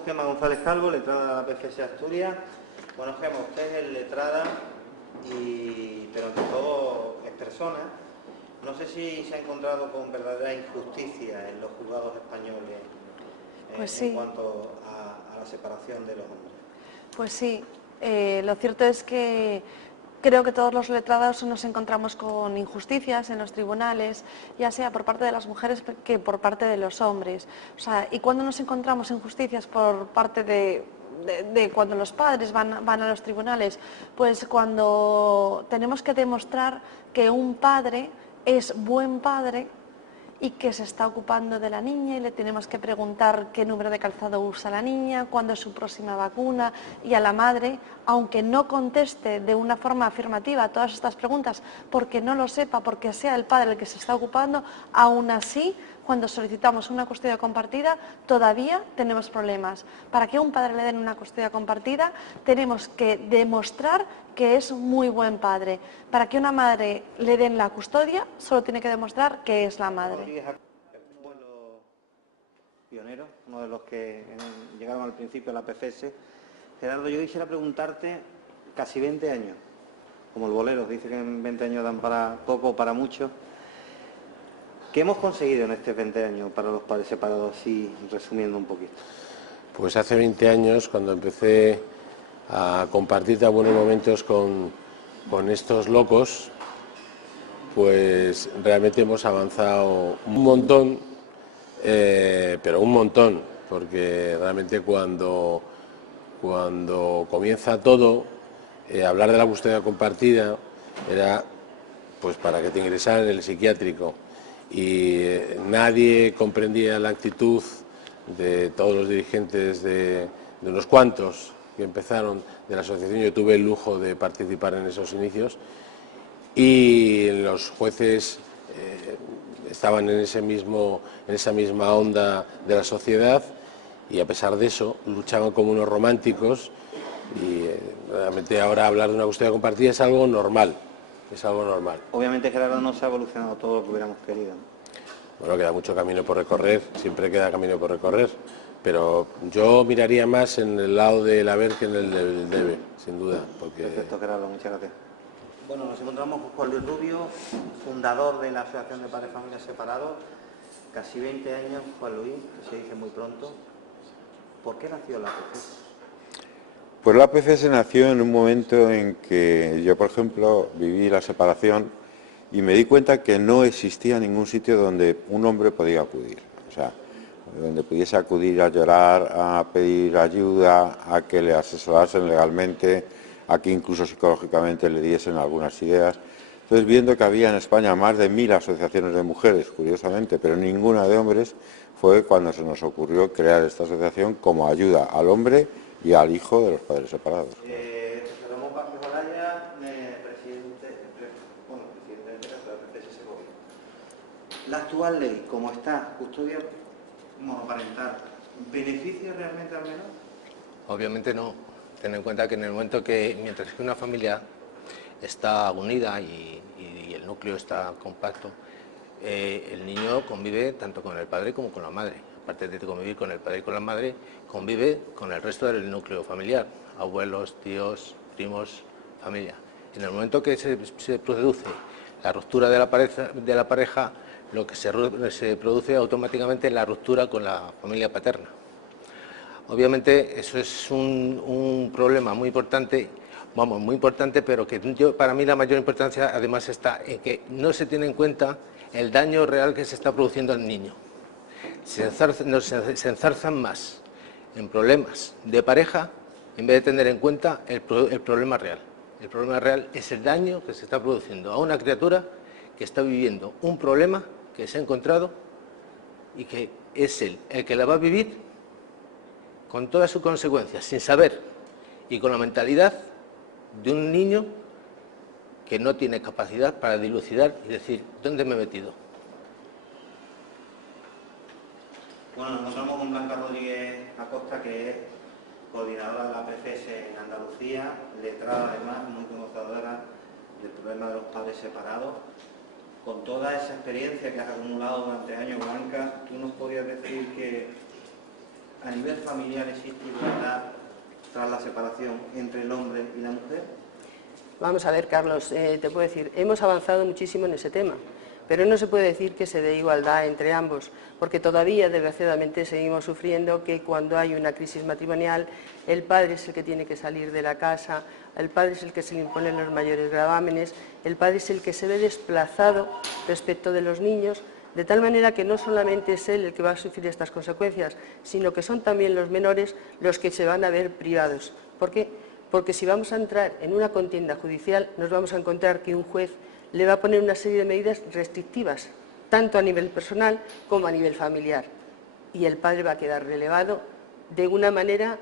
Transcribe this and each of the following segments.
con Gemma González Calvo, letrada de la PFS Asturias. Bueno, Gemma, usted es letrada, pero ante todo es persona. No sé si se ha encontrado con verdadera injusticia en los juzgados españoles Pues sí. En cuanto a la separación de los hombres. Pues sí, lo cierto es que creo que todos los letrados nos encontramos con injusticias en los tribunales, ya sea por parte de las mujeres que por parte de los hombres. O sea, y cuando nos encontramos injusticias por parte de cuando los padres van a los tribunales, pues cuando tenemos que demostrar que un padre es buen padre y que se está ocupando de la niña y le tenemos que preguntar qué número de calzado usa la niña, cuándo es su próxima vacuna, y a la madre, aunque no conteste de una forma afirmativa a todas estas preguntas, porque no lo sepa, porque sea el padre el que se está ocupando, aún así, cuando solicitamos una custodia compartida, todavía tenemos problemas. Para que a un padre le den una custodia compartida, tenemos que demostrar que es muy buen padre. Para que a una madre le den la custodia, solo tiene que demostrar que es la madre. Pionero, uno de los que llegaron al principio a la PFS. Gerardo, yo quisiera preguntarte, casi 20 años, como el bolero, dice que en 20 años dan para poco o para mucho. ¿Qué hemos conseguido en estos 20 años para los padres separados, así resumiendo un poquito? Pues hace 20 años, cuando empecé a compartir tan buenos momentos con estos locos, pues realmente hemos avanzado un montón, pero un montón, porque realmente cuando comienza todo, hablar de la custodia compartida era pues para que te ingresaran en el psiquiátrico, y nadie comprendía la actitud de todos los dirigentes de unos cuantos que empezaron de la asociación. Yo tuve el lujo de participar en esos inicios, y los jueces estaban en esa misma onda de la sociedad, y a pesar de eso luchaban como unos románticos, y realmente ahora hablar de una custodia compartida es algo normal. Es algo normal. Obviamente, Gerardo, no se ha evolucionado todo lo que hubiéramos querido. Bueno, queda mucho camino por recorrer, siempre queda camino por recorrer, pero yo miraría más en el lado del haber que en el del debe, sin duda. Porque... Perfecto, Gerardo, muchas gracias. Bueno, nos encontramos con Juan Luis Rubio, fundador de la Asociación de Padres y Familias Separados. Casi 20 años, Juan Luis, que se dice muy pronto. ¿Por qué nació la PFS? Pues la PFS nació en un momento en que yo, por ejemplo, viví la separación y me di cuenta que no existía ningún sitio donde un hombre podía acudir. O sea, donde pudiese acudir a llorar, a pedir ayuda, a que le asesorasen legalmente, a que incluso psicológicamente le diesen algunas ideas. Entonces, viendo que había en España más de 1000 asociaciones de mujeres, curiosamente, pero ninguna de hombres, fue cuando se nos ocurrió crear esta asociación como ayuda al hombre y al hijo de los padres separados. Ramón Vázquez Olaya, presidente de la PFS Segovia. La actual ley, como está, custodia monoparental, ¿beneficia realmente al menor? Obviamente no. Ten en cuenta que en el momento que, mientras que una familia está unida y el núcleo está compacto, el niño convive tanto con el padre como con la madre. Aparte de convivir con el padre y con la madre, convive con el resto del núcleo familiar, abuelos, tíos, primos, familia. En el momento que se produce la ruptura de la pareja, lo que se produce automáticamente es la ruptura con la familia paterna. Obviamente eso es un problema muy importante, pero que para mí la mayor importancia además está en que no se tiene en cuenta el daño real que se está produciendo al niño. Se enzarzan más en problemas de pareja en vez de tener en cuenta el problema real. El problema real es el daño que se está produciendo a una criatura que está viviendo un problema que se ha encontrado y que es él el que la va a vivir con todas sus consecuencias, sin saber, y con la mentalidad de un niño que no tiene capacidad para dilucidar y decir, ¿dónde me he metido? Bueno, nos encontramos con Blanca Rodríguez Acosta, que es coordinadora de la PFS en Andalucía, letrada además, muy conocedora del problema de los padres separados. Con toda esa experiencia que has acumulado durante años, Blanca, ¿tú nos podrías decir ¿A nivel familiar existe igualdad tras la separación entre el hombre y la mujer? Vamos a ver, Carlos, te puedo decir, hemos avanzado muchísimo en ese tema, pero no se puede decir que se dé igualdad entre ambos, porque todavía, desgraciadamente, seguimos sufriendo que cuando hay una crisis matrimonial, el padre es el que tiene que salir de la casa, el padre es el que se le imponen los mayores gravámenes, el padre es el que se ve desplazado respecto de los niños, de tal manera que no solamente es él el que va a sufrir estas consecuencias, sino que son también los menores los que se van a ver privados. ¿Por qué? Porque si vamos a entrar en una contienda judicial, nos vamos a encontrar que un juez le va a poner una serie de medidas restrictivas, tanto a nivel personal como a nivel familiar. Y el padre va a quedar relevado de una manera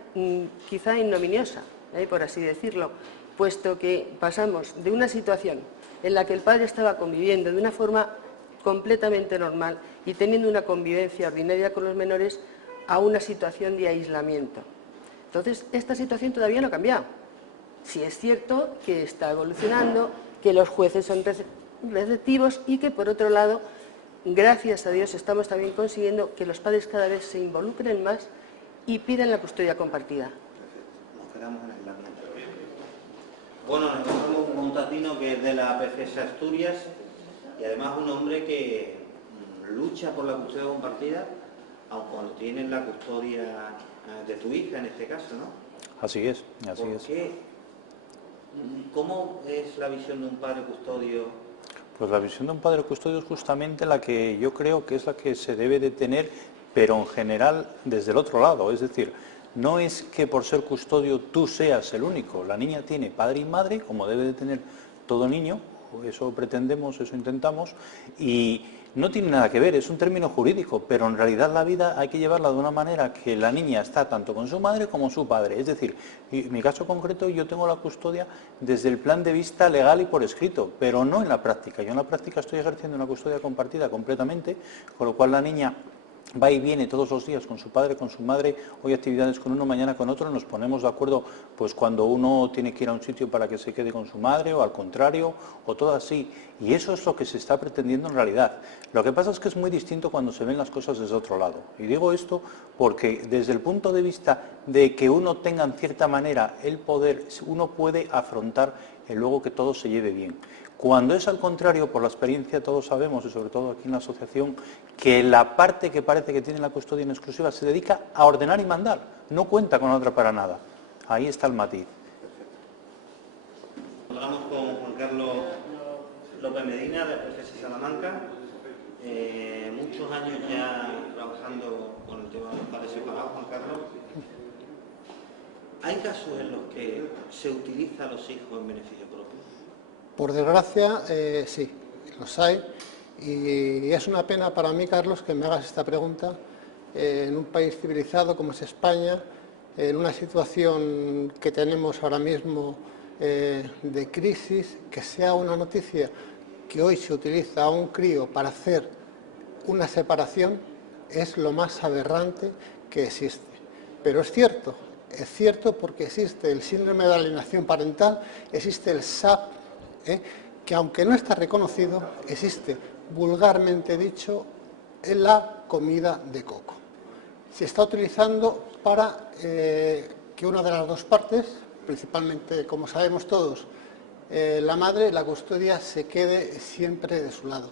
quizá ignominiosa, por así decirlo, puesto que pasamos de una situación en la que el padre estaba conviviendo de una forma completamente normal y teniendo una convivencia ordinaria con los menores a una situación de aislamiento. Entonces, esta situación todavía no ha cambiado. Sí es cierto que está evolucionando, que los jueces son receptivos y que, por otro lado, gracias a Dios, estamos también consiguiendo que los padres cada vez se involucren más y pidan la custodia compartida. Nos quedamos en aislamiento. Bueno, nos encontramos un montatino que es de la PCS Asturias y además un hombre que lucha por la custodia compartida, aun cuando tienes la custodia de tu hija en este caso, ¿no? Así es, así es. ¿Por qué? ¿Cómo es la visión de un padre custodio? Pues la visión de un padre custodio es justamente la que yo creo que es la que se debe de tener, pero en general desde el otro lado. Es decir, no es que por ser custodio tú seas el único. La niña tiene padre y madre, como debe de tener todo niño, eso pretendemos, eso intentamos, y no tiene nada que ver, es un término jurídico, pero en realidad la vida hay que llevarla de una manera que la niña está tanto con su madre como su padre. Es decir, en mi caso concreto yo tengo la custodia desde el plan de vista legal y por escrito, pero no en la práctica. Yo en la práctica estoy ejerciendo una custodia compartida completamente, con lo cual la niña va y viene todos los días con su padre, con su madre, hoy actividades con uno, mañana con otro, nos ponemos de acuerdo pues cuando uno tiene que ir a un sitio para que se quede con su madre o al contrario, o todo así. Y eso es lo que se está pretendiendo en realidad. Lo que pasa es que es muy distinto cuando se ven las cosas desde otro lado. Y digo esto porque desde el punto de vista de que uno tenga en cierta manera el poder, uno puede afrontar el luego que todo se lleve bien. Cuando es al contrario, por la experiencia todos sabemos, y sobre todo aquí en la asociación, que la parte que parece que tiene la custodia en exclusiva se dedica a ordenar y mandar, no cuenta con la otra para nada. Ahí está el matiz. Hablamos con Juan Carlos López Medina, de PCS Salamanca, muchos años ya trabajando con el tema de los padres separados, Juan Carlos. ¿Hay casos en los que se utiliza a los hijos en beneficio propio? Por desgracia, sí, los hay. Y es una pena para mí, Carlos, que me hagas esta pregunta en un país civilizado como es España, en una situación que tenemos ahora mismo de crisis, que sea una noticia que hoy se utiliza a un crío para hacer una separación, es lo más aberrante que existe. Pero es cierto porque existe el síndrome de alienación parental, existe el SAP, que aunque no está reconocido, existe vulgarmente dicho en la comida de coco. Se está utilizando para que una de las dos partes, principalmente, como sabemos todos, la madre, la custodia, se quede siempre de su lado.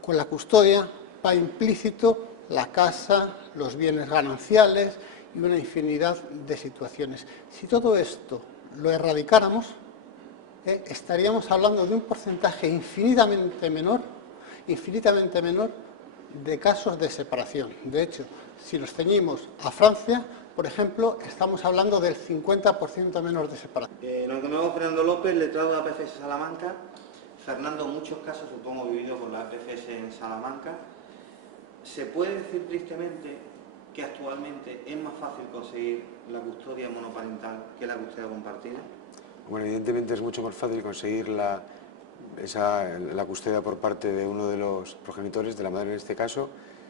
Con la custodia va implícito la casa, los bienes gananciales y una infinidad de situaciones. Si todo esto lo erradicáramos, estaríamos hablando de un porcentaje infinitamente menor de casos de separación. De hecho, si nos ceñimos a Francia, por ejemplo, estamos hablando del 50% menos de separación. Nos encontramos Fernando López, letrado de la PCS Salamanca. Fernando, en muchos casos, supongo, vivido con la PCS en Salamanca. ¿Se puede decir tristemente que actualmente es más fácil conseguir la custodia monoparental que la custodia compartida? Bueno, evidentemente es mucho más fácil conseguir la custodia por parte de uno de los progenitores, de la madre en este caso,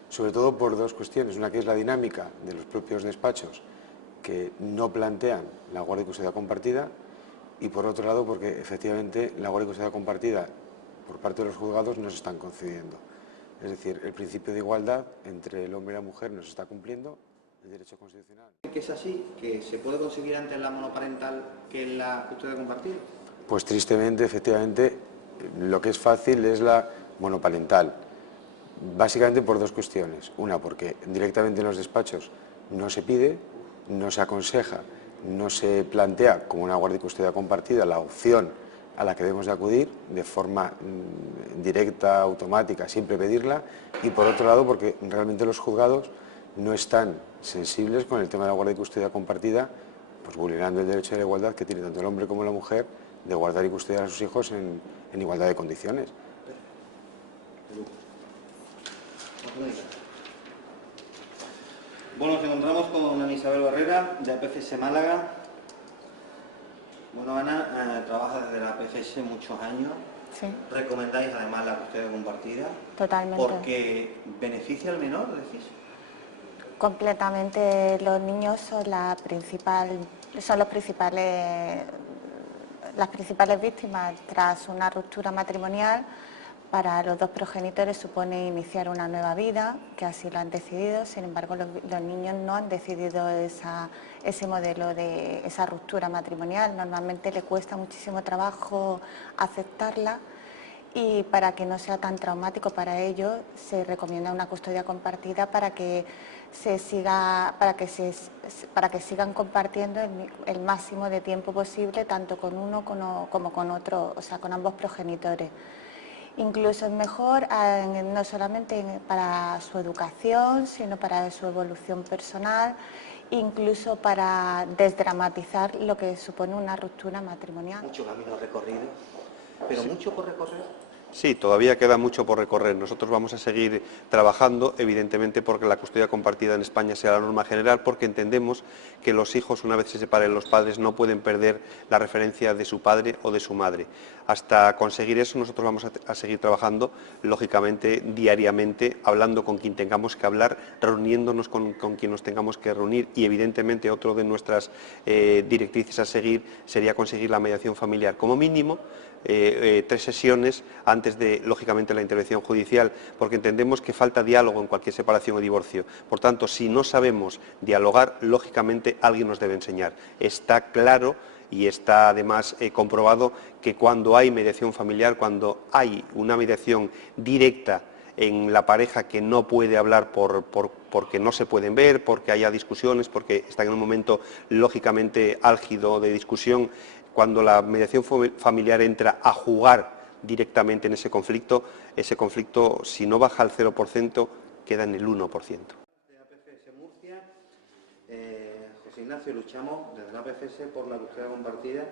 sobre todo por dos cuestiones. Una que es la dinámica de los propios despachos que no plantean la guardia y custodia compartida, y por otro lado porque efectivamente la guardia y custodia compartida por parte de los juzgados no se están concediendo. Es decir, el principio de igualdad entre el hombre y la mujer no se está cumpliendo el derecho constitucional. ¿Que es así? ¿Que se puede conseguir antes la monoparental que la custodia compartida? Pues tristemente, efectivamente, lo que es fácil es la monoparental. Básicamente por dos cuestiones. Una, porque directamente en los despachos no se pide, no se aconseja, no se plantea como una guardia y custodia compartida la opción a la que debemos de acudir de forma directa, automática, siempre pedirla. Y por otro lado, porque realmente los juzgados no están sensibles con el tema de la guardia y custodia compartida, pues vulnerando el derecho de la igualdad que tiene tanto el hombre como la mujer de guardar y custodiar a sus hijos en igualdad de condiciones. Bueno, nos encontramos con Ana Isabel Barrera, de APCS Málaga. Bueno, Ana, trabaja desde la APCS muchos años. Sí. ¿Recomendáis además la custodia compartida? Totalmente. Porque beneficia al menor, decís. Completamente, los niños son las principales víctimas tras una ruptura matrimonial. Para los dos progenitores supone iniciar una nueva vida, que así lo han decidido. Sin embargo, los niños no han decidido ese modelo de esa ruptura matrimonial. Normalmente le cuesta muchísimo trabajo aceptarla, y para que no sea tan traumático para ellos se recomienda una custodia compartida para que sigan compartiendo el máximo de tiempo posible, tanto con uno como con otro, o sea, con ambos progenitores. Incluso es mejor no solamente para su educación, sino para su evolución personal, incluso para desdramatizar lo que supone una ruptura matrimonial. Mucho camino recorrido, pero sí. Mucho por recorrer. Sí, todavía queda mucho por recorrer. Nosotros vamos a seguir trabajando, evidentemente, porque la custodia compartida en España sea la norma general, porque entendemos que los hijos, una vez se separen los padres, no pueden perder la referencia de su padre o de su madre. Hasta conseguir eso, nosotros vamos a seguir trabajando, lógicamente, diariamente, hablando con quien tengamos que hablar, reuniéndonos con quien nos tengamos que reunir, y, evidentemente, otro de nuestras directrices a seguir sería conseguir la mediación familiar. Como mínimo, 3 sesiones antes de, lógicamente, la intervención judicial, porque entendemos que falta diálogo en cualquier separación o divorcio. Por tanto, si no sabemos dialogar, lógicamente alguien nos debe enseñar. Está claro y está además comprobado que cuando hay mediación familiar, cuando hay una mediación directa en la pareja que no puede hablar porque no se pueden ver, porque haya discusiones, porque están en un momento lógicamente álgido de discusión, cuando la mediación familiar entra a jugar directamente en ese conflicto, si no baja al 0%, queda en el 1%. De APCS Murcia, José Ignacio, luchamos desde la APCS por la custodia compartida.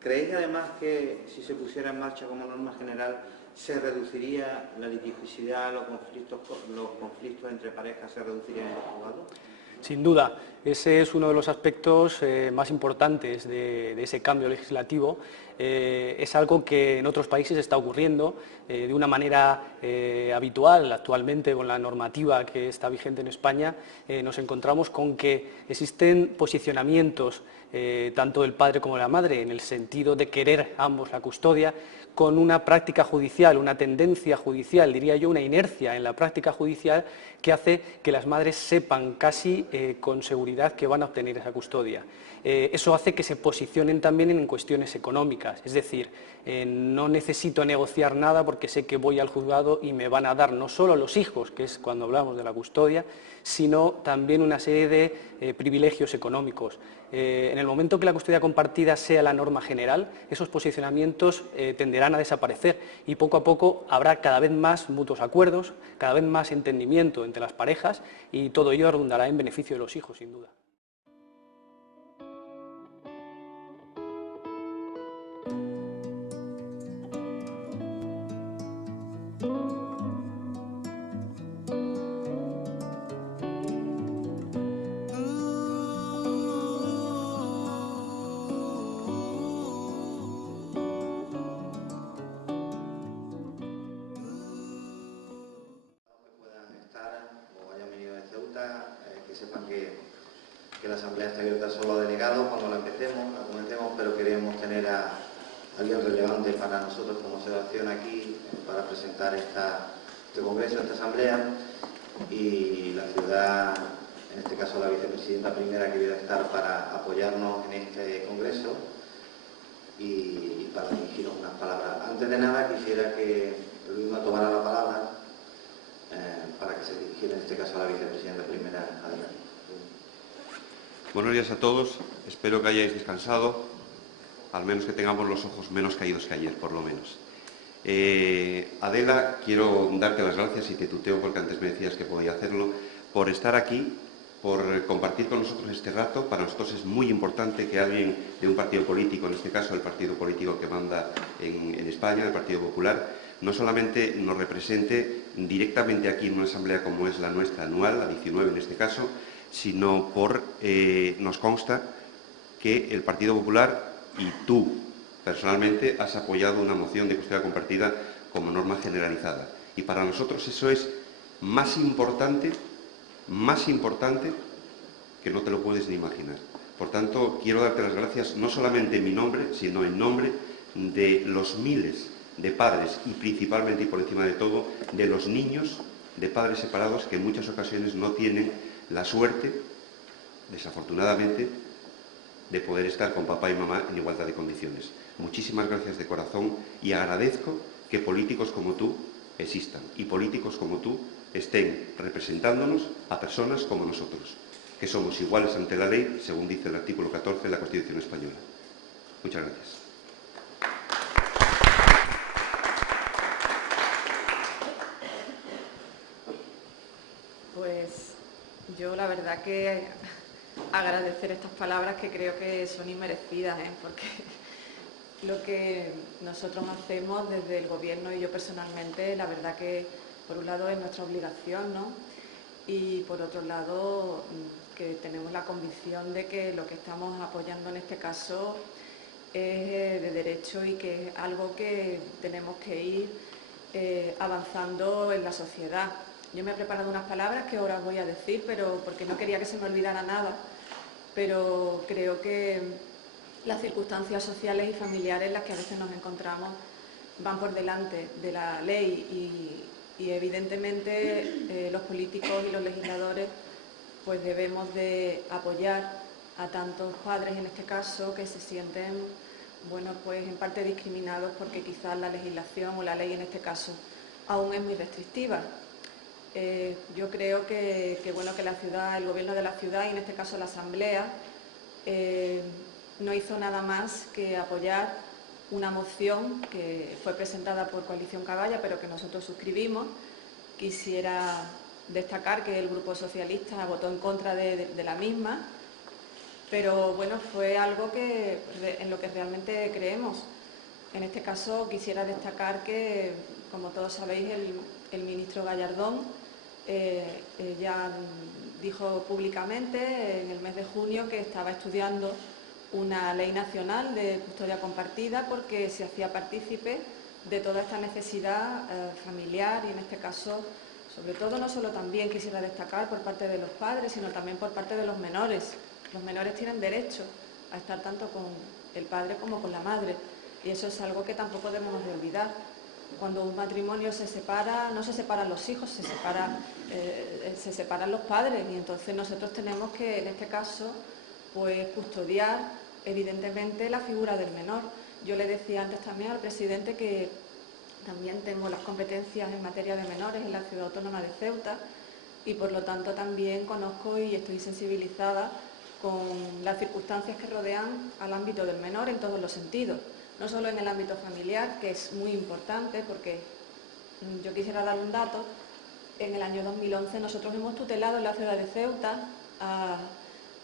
¿Creéis además que si se pusiera en marcha como norma general se reduciría la litigiosidad, los conflictos entre parejas se reducirían en los juzgados? Sin duda, ese es uno de los aspectos más importantes de ese cambio legislativo. Es algo que en otros países está ocurriendo de una manera habitual. Actualmente, con la normativa que está vigente en España, nos encontramos con que existen posicionamientos tanto del padre como de la madre en el sentido de querer ambos la custodia, con una práctica judicial, una tendencia judicial, diría yo, una inercia en la práctica judicial que hace que las madres sepan casi con seguridad que van a obtener esa custodia. Eso hace que se posicionen también en cuestiones económicas, es decir, no necesito negociar nada porque sé que voy al juzgado y me van a dar no solo los hijos, que es cuando hablamos de la custodia, sino también una serie de privilegios económicos. En el momento que la custodia compartida sea la norma general, esos posicionamientos tenderán a desaparecer y poco a poco habrá cada vez más mutuos acuerdos, cada vez más entendimiento entre las parejas, y todo ello redundará en beneficio de los hijos, sin duda. Que sepan que la asamblea está abierta solo a delegados cuando la comencemos, pero queremos tener a alguien relevante para nosotros como asociación aquí para presentar este congreso, esta asamblea, y la ciudad en este caso a la vicepresidenta primera que viene a estar para apoyarnos en este congreso y para dirigiros unas palabras. Antes de nada quisiera que Luisma tomara la palabra para que se dirigiera en este caso a la vicepresidenta primera. Adelante. Buenos días a todos. Espero que hayáis descansado, al menos que tengamos los ojos menos caídos que ayer, por lo menos. Adela, quiero darte las gracias y te tuteo porque antes me decías que podía hacerlo, por estar aquí, por compartir con nosotros este rato. Para nosotros es muy importante que alguien de un partido político, en este caso el partido político que manda en España, el Partido Popular, no solamente nos represente directamente aquí en una asamblea como es la nuestra anual, la 19 en este caso, sino nos consta que el Partido Popular y tú personalmente has apoyado una moción de custodia compartida como norma generalizada. Y para nosotros eso es más importante que no te lo puedes ni imaginar. Por tanto, quiero darte las gracias no solamente en mi nombre, sino en nombre de los miles de padres y principalmente y por encima de todo de los niños de padres separados que en muchas ocasiones no tienen la suerte, desafortunadamente, de poder estar con papá y mamá en igualdad de condiciones. Muchísimas gracias de corazón y agradezco que políticos como tú existan y políticos como tú estén representándonos a personas como nosotros, que somos iguales ante la ley, según dice el artículo 14 de la Constitución española. Muchas gracias. Pues yo la verdad que agradecer estas palabras que creo que son inmerecidas, porque lo que nosotros hacemos desde el Gobierno y yo personalmente, la verdad que por un lado es nuestra obligación, ¿no? Y por otro lado que tenemos la convicción de que lo que estamos apoyando en este caso es de derecho y que es algo que tenemos que ir avanzando en la sociedad. Yo me he preparado unas palabras que ahora voy a decir, pero porque no quería que se me olvidara nada, pero creo que las circunstancias sociales y familiares en las que a veces nos encontramos van por delante de la ley y evidentemente los políticos y los legisladores pues debemos de apoyar a tantos padres en este caso que se sienten, bueno, pues en parte discriminados porque quizás la legislación o la ley en este caso aún es muy restrictiva. Yo creo que la ciudad, el gobierno de la ciudad y en este caso la asamblea no hizo nada más que apoyar una moción que fue presentada por Coalición Caballa pero que nosotros suscribimos. Quisiera destacar que el Grupo Socialista votó en contra de la misma, pero bueno, fue algo en lo que realmente creemos. En este caso quisiera destacar que, como todos sabéis, el ministro Gallardón ya dijo públicamente en el mes de junio que estaba estudiando una ley nacional de custodia compartida porque se hacía partícipe de toda esta necesidad familiar y en este caso, sobre todo, no solo también quisiera destacar por parte de los padres, sino también por parte de los menores. Los menores tienen derecho a estar tanto con el padre como con la madre y eso es algo que tampoco debemos de olvidar. Cuando un matrimonio se separa, no se separan los hijos, se separan los padres y entonces nosotros tenemos que, en este caso, pues custodiar evidentemente la figura del menor. Yo le decía antes también al presidente que también tengo las competencias en materia de menores en la Ciudad Autónoma de Ceuta y por lo tanto también conozco y estoy sensibilizada con las circunstancias que rodean al ámbito del menor en todos los sentidos. No solo en el ámbito familiar, que es muy importante, porque yo quisiera dar un dato. En el año 2011 nosotros hemos tutelado en la ciudad de Ceuta a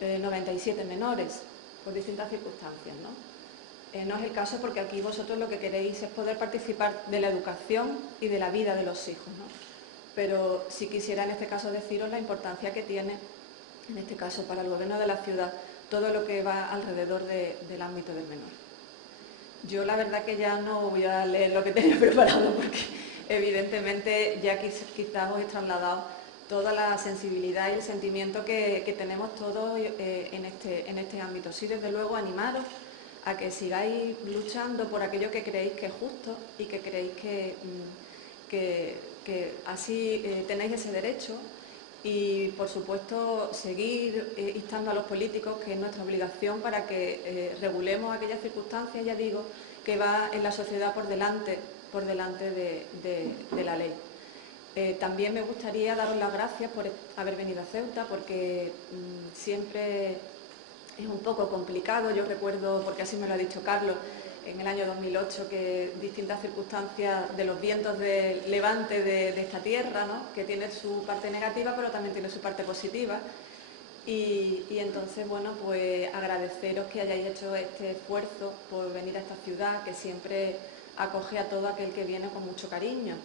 97 menores, por distintas circunstancias, ¿no? No es el caso porque aquí vosotros lo que queréis es poder participar de la educación y de la vida de los hijos, ¿no? Pero sí quisiera en este caso deciros la importancia que tiene, en este caso para el gobierno de la ciudad, todo lo que va alrededor del ámbito del menor. Yo la verdad que ya no voy a leer lo que tenía preparado porque evidentemente ya quizás os he trasladado toda la sensibilidad y el sentimiento que tenemos todos en este ámbito. Sí, desde luego, animaros a que sigáis luchando por aquello que creéis que es justo y que creéis que así tenéis ese derecho Y, por supuesto, seguir instando a los políticos, que es nuestra obligación, para que regulemos aquellas circunstancias, ya digo, que va en la sociedad por delante de la ley. También me gustaría daros las gracias por haber venido a Ceuta, porque siempre es un poco complicado. Yo recuerdo, porque así me lo ha dicho Carlos, en el año 2008, que distintas circunstancias de los vientos de levante de esta tierra, ¿no?, que tiene su parte negativa, pero también tiene su parte positiva. Y entonces, bueno, pues agradeceros que hayáis hecho este esfuerzo por venir a esta ciudad, que siempre acoge a todo aquel que viene con mucho cariño.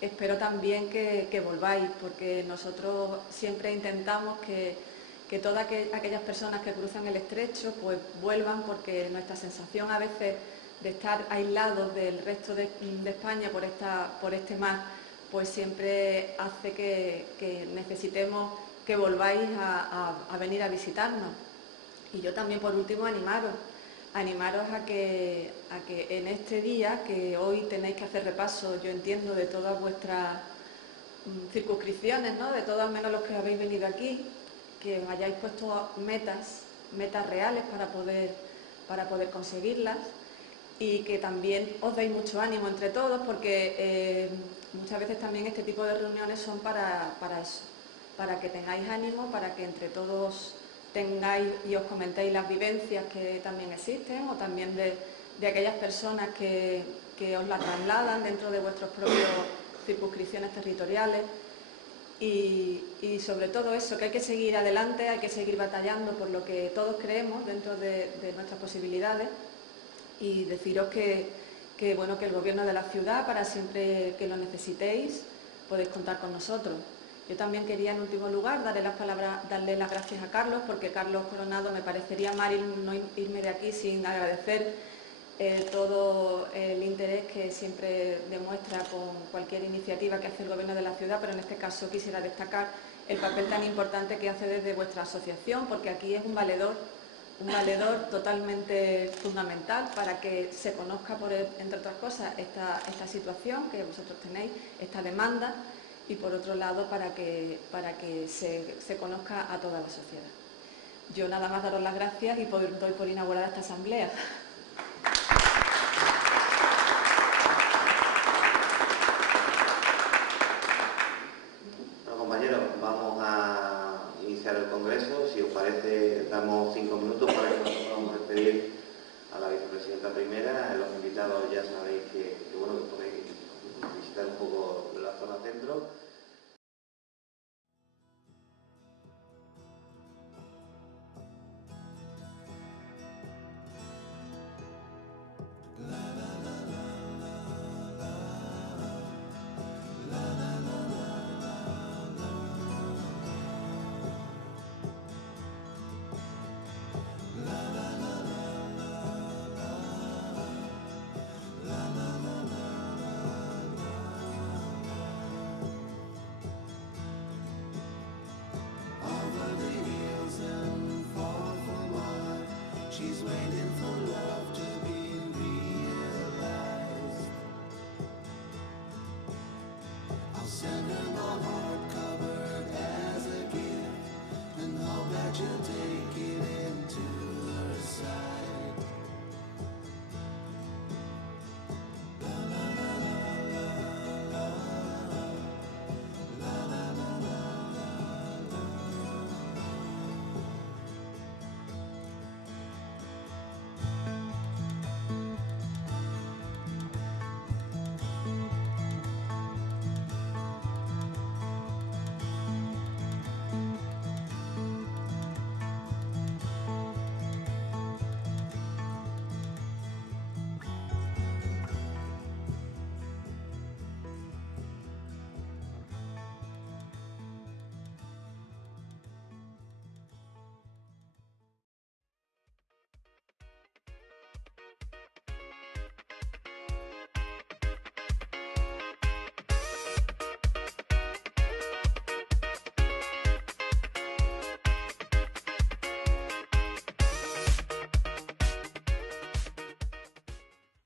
Espero también que volváis, porque nosotros siempre intentamos que todas aquellas personas que cruzan el estrecho pues vuelvan, porque nuestra sensación a veces de estar aislados del resto de España por este mar, pues siempre hace que necesitemos que volváis a venir a visitarnos. Y yo también, por último, animaros a que en este día, que hoy tenéis que hacer repaso, yo entiendo, de todas vuestras circunscripciones, ¿no?, de todos al menos los que habéis venido aquí, que os hayáis puesto metas reales para poder conseguirlas, y que también os deis mucho ánimo entre todos, porque muchas veces también este tipo de reuniones son para eso, para que tengáis ánimo, para que entre todos tengáis y os comentéis las vivencias que también existen, o también de aquellas personas que os la trasladan dentro de vuestras propias circunscripciones territoriales. Y sobre todo eso, que hay que seguir adelante, hay que seguir batallando por lo que todos creemos dentro de nuestras posibilidades, y deciros que el Gobierno de la ciudad, para siempre que lo necesitéis, podéis contar con nosotros. Yo también quería, en último lugar, darle las gracias a Carlos, porque Carlos Coronado, me parecería mal no irme de aquí sin agradecer todo el interés que siempre demuestra con cualquier iniciativa que hace el Gobierno de la ciudad, pero en este caso quisiera destacar el papel tan importante que hace desde vuestra asociación, porque aquí es un valedor totalmente fundamental para que se conozca, entre otras cosas, esta situación que vosotros tenéis, esta demanda, y por otro lado para que se conozca a toda la sociedad. Yo nada más daros las gracias y doy por inaugurada esta asamblea. Bueno, compañeros, vamos a iniciar el congreso. Si os parece, damos 5 minutos para que nos podamos despedir a la vicepresidenta primera. Los invitados ya sabéis que podéis visitar un poco la zona centro.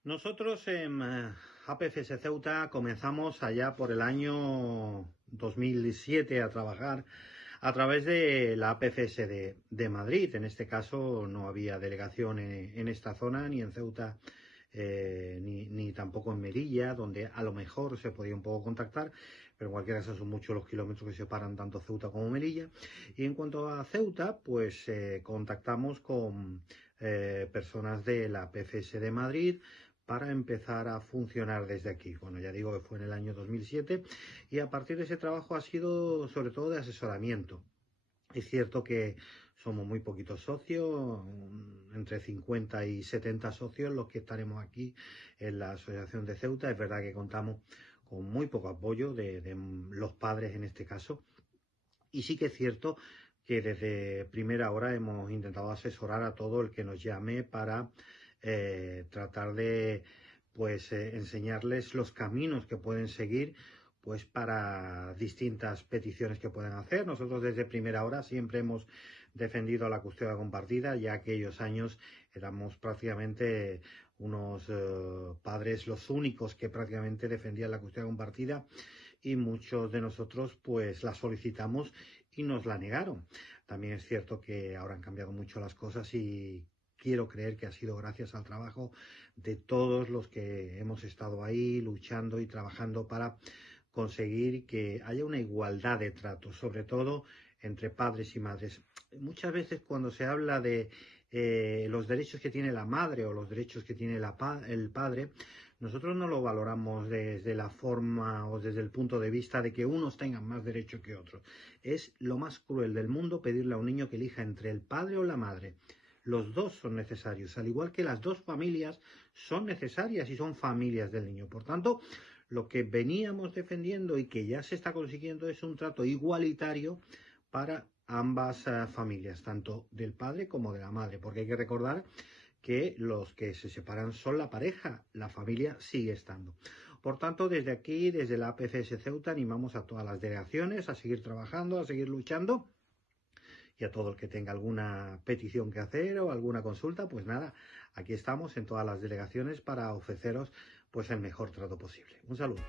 Nosotros en APFS Ceuta comenzamos allá por el año 2007 a trabajar a través de la APCS de Madrid. En este caso no había delegación en esta zona, ni en Ceuta, ni tampoco en Melilla, donde a lo mejor se podía un poco contactar, pero en cualquier caso son muchos los kilómetros que separan tanto Ceuta como Melilla. Y en cuanto a Ceuta, pues contactamos con personas de la APCS de Madrid para empezar a funcionar desde aquí. Bueno, ya digo que fue en el año 2007 y a partir de ese trabajo ha sido sobre todo de asesoramiento. Es cierto que somos muy poquitos socios, entre 50 y 70 socios los que estaremos aquí en la Asociación de Ceuta. Es verdad que contamos con muy poco apoyo de los padres en este caso. Y sí que es cierto que desde primera hora hemos intentado asesorar a todo el que nos llame para tratar de enseñarles los caminos que pueden seguir pues para distintas peticiones que pueden hacer. Nosotros desde primera hora siempre hemos defendido la custodia compartida, ya aquellos años éramos prácticamente unos padres los únicos que prácticamente defendían la custodia compartida y muchos de nosotros pues la solicitamos y nos la negaron. También es cierto que ahora han cambiado mucho las cosas y quiero creer que ha sido gracias al trabajo de todos los que hemos estado ahí luchando y trabajando para conseguir que haya una igualdad de trato, sobre todo entre padres y madres. Muchas veces cuando se habla de los derechos que tiene la madre o los derechos que tiene el padre, nosotros no lo valoramos desde la forma o desde el punto de vista de que unos tengan más derecho que otros. Es lo más cruel del mundo pedirle a un niño que elija entre el padre o la madre. Los dos son necesarios, al igual que las dos familias son necesarias y son familias del niño. Por tanto, lo que veníamos defendiendo y que ya se está consiguiendo es un trato igualitario para ambas familias, tanto del padre como de la madre, porque hay que recordar que los que se separan son la pareja, la familia sigue estando. Por tanto, desde aquí, desde la APCS Ceuta, animamos a todas las delegaciones a seguir trabajando, a seguir luchando, y a todo el que tenga alguna petición que hacer o alguna consulta, pues nada, aquí estamos en todas las delegaciones para ofreceros pues el mejor trato posible. Un saludo.